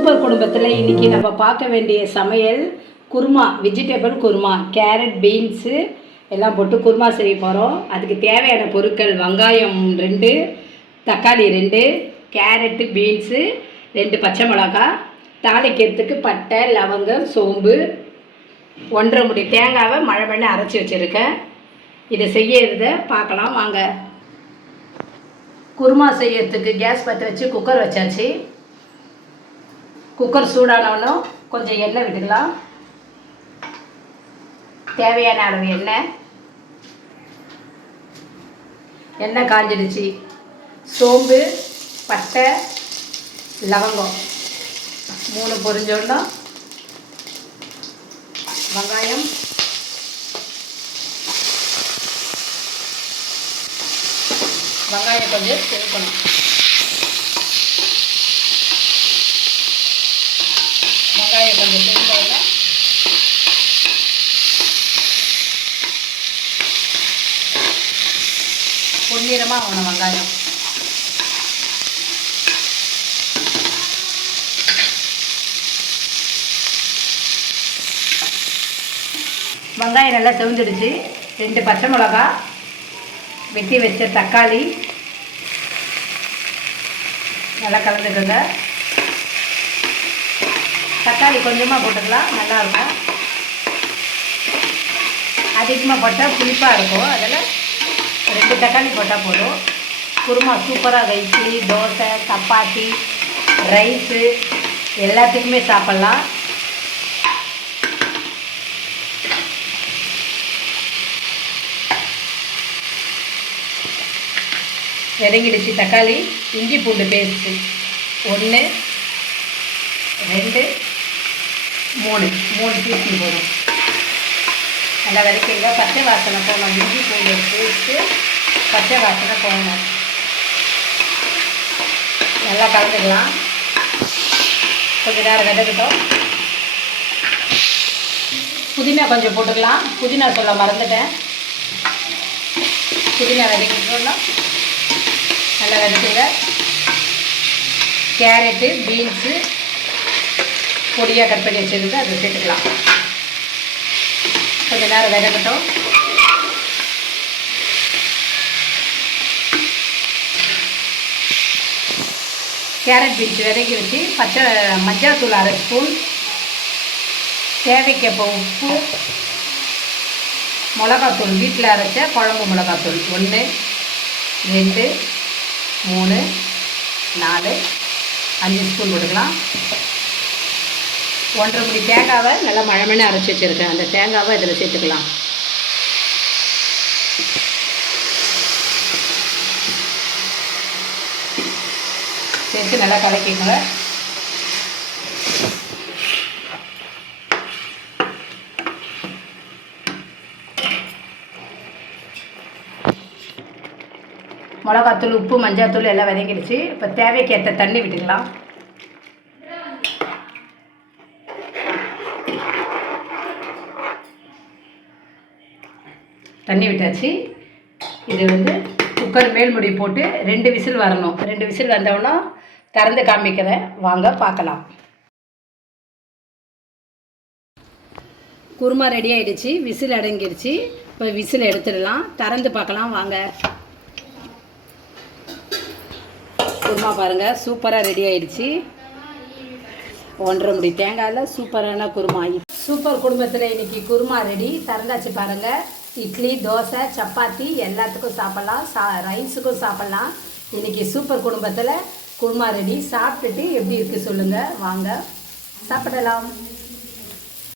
Super குடும்பத்தில் இன்னைக்கு நம்ம பார்க்க வேண்டிய சமையல் kurma vegetable kurma carrot beans எல்லாம் போட்டு குருமா செய்ய போகிறோம் அதுக்கு தேவையான பொருட்கள் வெங்காயம் ரெண்டு தக்காளி ரெண்டு கேரட்டு பீன்ஸு ரெண்டு பச்சை மிளகாய் தாளிக்கிறதுக்கு பட்டை லவங்கம் சோம்பு ஒன்றரை முடி தேங்காவை மழை பண்ணி அரைச்சி வச்சுருக்கேன். இதை செய்யறத பார்க்கலாம் வாங்க. குருமா செய்யறதுக்கு கேஸ் பற்ற வச்சு குக்கர் வச்சாச்சு. குக்கர் சூடானவனும் கொஞ்சம் எண்ணெய் விட்டுக்கலாம். தேவையான அளவு எண்ணெய். எண்ணெய் காஞ்சிடுச்சு. சோம்பு பட்டை லவங்கம். மூணு பொரிஞ்சோன்னா வெங்காயம். வெங்காயம் கொஞ்சம் சேர்க்கணும். வெங்காயம் கொஞ்சம் சேர்த்தோன்னா பொன்னிறமாக ஆகணும் வெங்காயம். வெங்காயம் நல்லா செவந்துடுச்சு. ரெண்டு பச்சை மிளகா வெட்டி வச்ச தக்காளி. நல்லா கலந்துக்கங்க. தக்காளி கொஞ்சமாக போட்டுக்கலாம் நல்லாயிருக்கும் அதிகமாக போட்டால் புளிப்பாக இருக்கும். அதில் ரெண்டு தக்காளி போட்டால் போதும். குருமா சூப்பராக இட்லி தோசை சப்பாத்தி ரைஸு எல்லாத்துக்குமே சாப்பிட்லாம். இறங்கிடுச்சு தக்காளி. இஞ்சி பூண்டு பேஸ்ட்டு ஒன்று ரெண்டு மூணு மூணு பீஸ் போதும். நல்லா வதக்கிங்க. பச்சை வாசனை போகணும் இஞ்சி பூண்டு பேஸ்ட்டு பச்சை வாசனை போகணும் நல்லா கலந்துக்கலாம். கொஞ்ச நேரம் விதக்கிட்டோம். புதினா கொஞ்சம் போட்டுக்கலாம். புதினா சொல்ல மறந்துட்டேன். புதினா வதக்கிட்டோம்னா நல்லா வதக்குங்க. கேரட்டு பீன்ஸு பொடியாக கட் பண்ணி வச்சுருந்து அதை சேர்த்துக்கலாம். கொஞ்ச நேரம் விதக்கட்டும் கேரட் பீன்ஸ் விதக்கி வச்சு பச்சை மஞ்சள் தூள் அரை ஸ்பூன் தேவைக்கப்போ உப்பு மிளகாத்தூள் வீட்டில் அரைச்ச குழம்பு மிளகாத்தூள் ஒன்று ரெண்டு மூணு நாலு அஞ்சு ஸ்பூன் போட்டுக்கலாம். ஒன்றரை மணி தேங்காவை நல்லா மழமண்ணு அரைச்சி வச்சுருக்கேன். அந்த தேங்காவை இதில் சேர்த்துக்கலாம். சேர்த்து நல்லா கலக்கிக்கோங்க. மிளகாத்தூள் உப்பு மஞ்சாத்தூள் எல்லாம் வதங்கிடுச்சு. இப்போ தேவைக்கேற்ற தண்ணி விட்டுக்கலாம். தண்ணி விட்டாச்சு. இது வந்து குக்கர் மேல்முடி போட்டு ரெண்டு விசில் வரணும். ரெண்டு விசில் வந்தோன்னா திறந்து காமிக்கிறேன். வாங்க பார்க்கலாம். குருமா ரெடி ஆகிடுச்சு விசில் அடங்கிடுச்சு இப்போ விசில் எடுத்துடலாம். திறந்து பார்க்கலாம். வாங்க. குருமா பாருங்கள் சூப்பராக ரெடி ஆகிடுச்சு ஒன்றரை முடி தேங்காயில் சூப்பரான குருமா. சூப்பர் குடும்பத்தில் இன்னைக்கு குருமா ரெடி திறந்தாச்சு பாருங்கள் இட்லி தோசை சப்பாத்தி எல்லாத்துக்கும் சாப்பிட்லாம். சா ரைஸுக்கும் சாப்பிட்லாம். இன்றைக்கி சூப்பர் குடும்பத்தில் குருமா ரெடி சாப்பிட்டுட்டு எப்படி இருக்குது சொல்லுங்கள் வாங்க சாப்பிடலாம்.